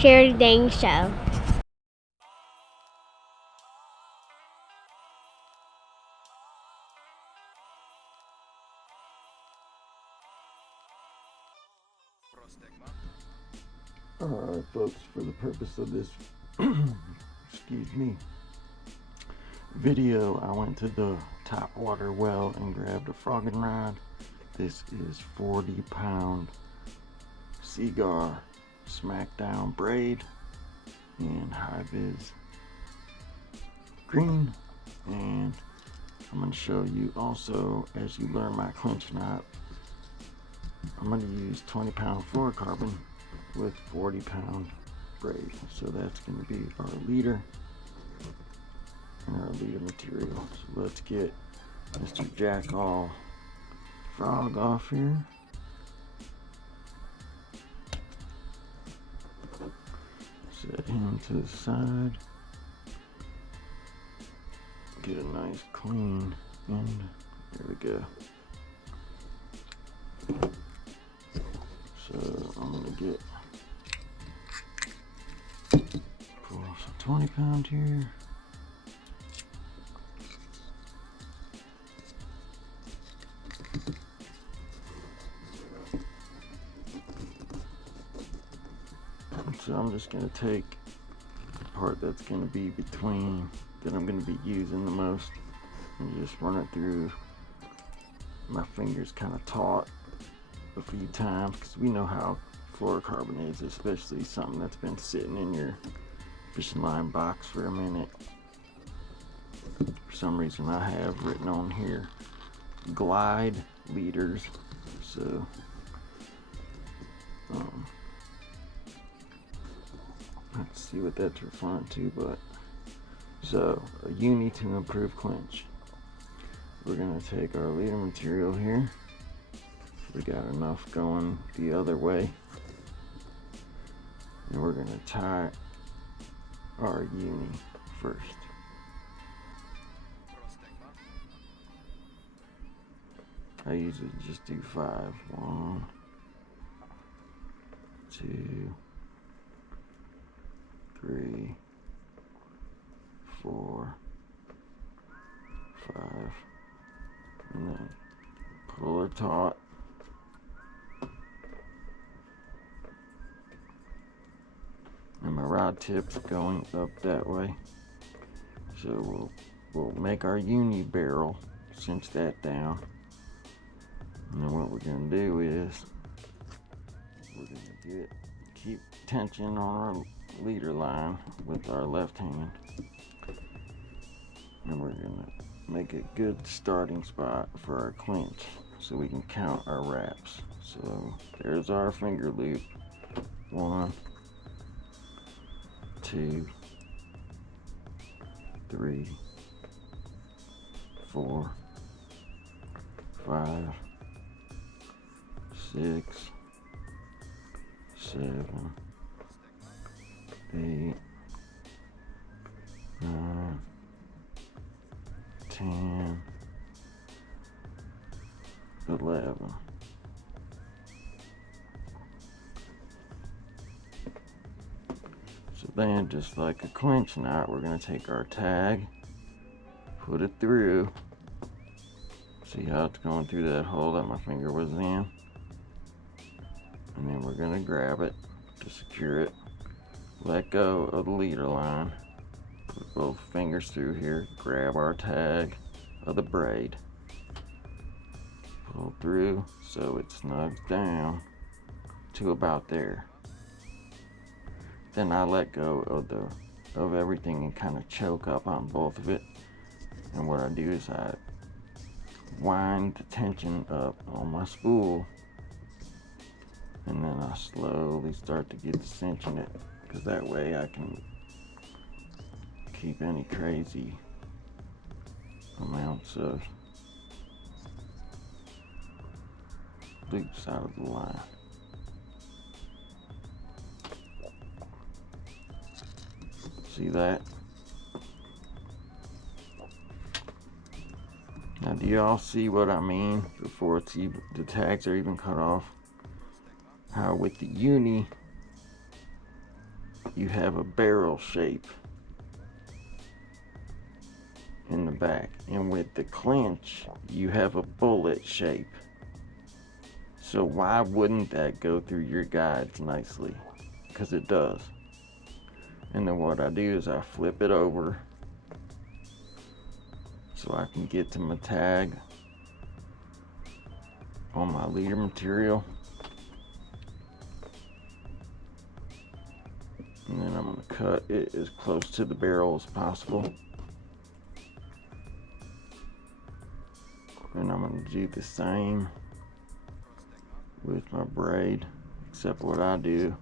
Share the dang show. Alright folks, for the purpose of this excuse me, video, I went to the top water well and grabbed a frogging rod. This is 40-pound cigar smackdown braid in high vis green, and I'm going to show you also, as you learn my clinch knot, I'm going to use 20-pound fluorocarbon with 40-pound braid. So that's going to be our leader and our leader material. So let's get Mr. Jackall Frog off here. Set him to the side. Get a nice clean end. There we go. So I'm gonna get pull some 20-pound here. So I'm just gonna take the part that's gonna be between, that I'm gonna be using the most, and just run it through. My fingers kind of taut a few times, because we know how fluorocarbon is, especially something that's been sitting in your fishing line box for a minute. For some reason I have written on here glide leaders, so let's see what that's referring to. But so a uni to improve clinch. We're gonna take our leader material here. We got enough going the other way, and we're gonna tie our uni first. I usually just do 5. 1, 2, 3, 4, 5, and then pull her taut. And my rod tip's going up that way. So we'll make our uni barrel, cinch that down. And then what we're gonna do is we're gonna keep tension on our leader line with our left hand. And we're gonna make a good starting spot for our clinch so we can count our wraps. So there's our finger loop. 1, 2, 3, 4, 5, 6, 7, 8, 9, 10, 11. So then, just like a clinch knot, we're going to take our tag, put it through. See how it's going through that hole that my finger was in? And then we're going to grab it to secure it. Let go of the leader line. Put both fingers through here. Grab our tag of the braid. Pull through so it snugs down to about there. Then I let go of everything and kind of choke up on both of it. And what I do is I wind the tension up on my spool, and then I slowly start to get to cinching it, because that way I can keep any crazy amounts of loops out of the line. See that? Now, do y'all see what I mean before it's even, the tags are even cut off? How with the uni, you have a barrel shape in the back, and with the clinch you have a bullet shape. So why wouldn't that go through your guides nicely? Because it does. And then what I do is I flip it over so I can get to my tag on my leader material. And then I'm going to cut it as close to the barrel as possible. And I'm going to do the same with my braid, except what I do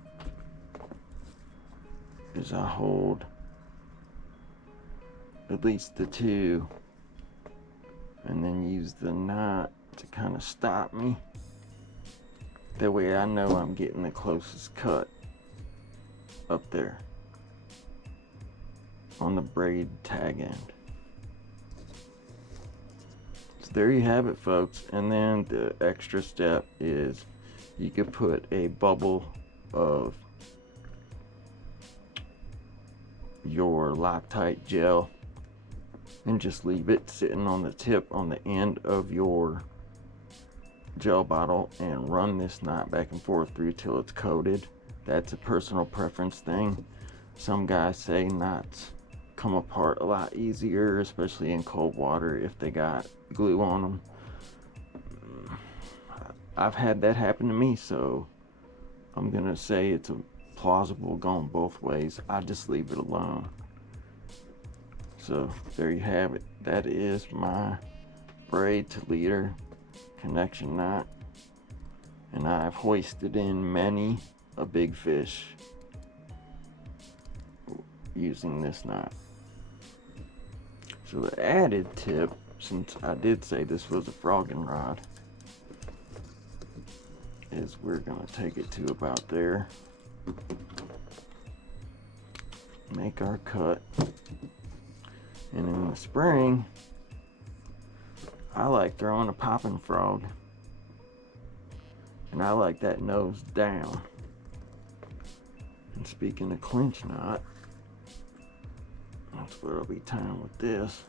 is I hold at least the two and then use the knot to kind of stop me. That way I know I'm getting the closest cut up there on the braid tag end. So there you have it, folks. And then the extra step is you could put a bubble of your Loctite gel and just leave it sitting on the tip on the end of your gel bottle and run this knot back and forth through till it's coated. That's a personal preference thing. Some guys say knots come apart a lot easier, especially in cold water if they got glue on them. I've had that happen to me, so I'm gonna say it's a plausible going both ways. I just leave it alone. So there you have it. That is my braid to leader connection knot, and I've hoisted in many a big fish using this knot. So the added tip, since I did say this was a frogging rod, is we're gonna take it to about there, make our cut, and in the spring I like throwing a popping frog, and I like that nose down. And speaking of clinch knot, that's what I'll be tying with this.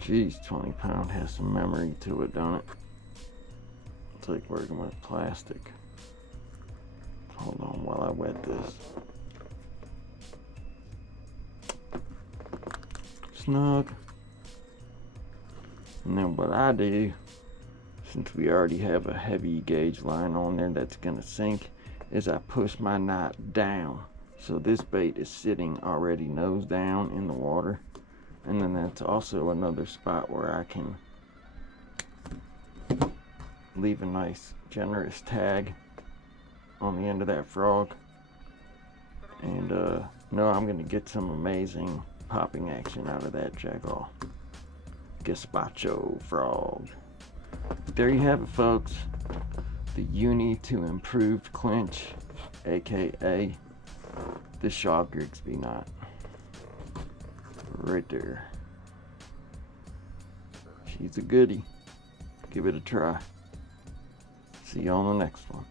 Geez, 20 pound has some memory to it, don't it? It's like working with plastic. Hold on while I wet this. Snug. And then what I do, since we already have a heavy gauge line on there that's gonna sink, is I push my knot down. So this bait is sitting already nose down in the water. And then that's also another spot where I can leave a nice generous tag on the end of that frog. And no, I'm gonna get some amazing popping action out of that jackal gazpacho frog. There you have it, folks. The uni to improved clinch, aka the Shaw Grigsby knot. Right there. She's a goodie. Give it a try. See you on the next one.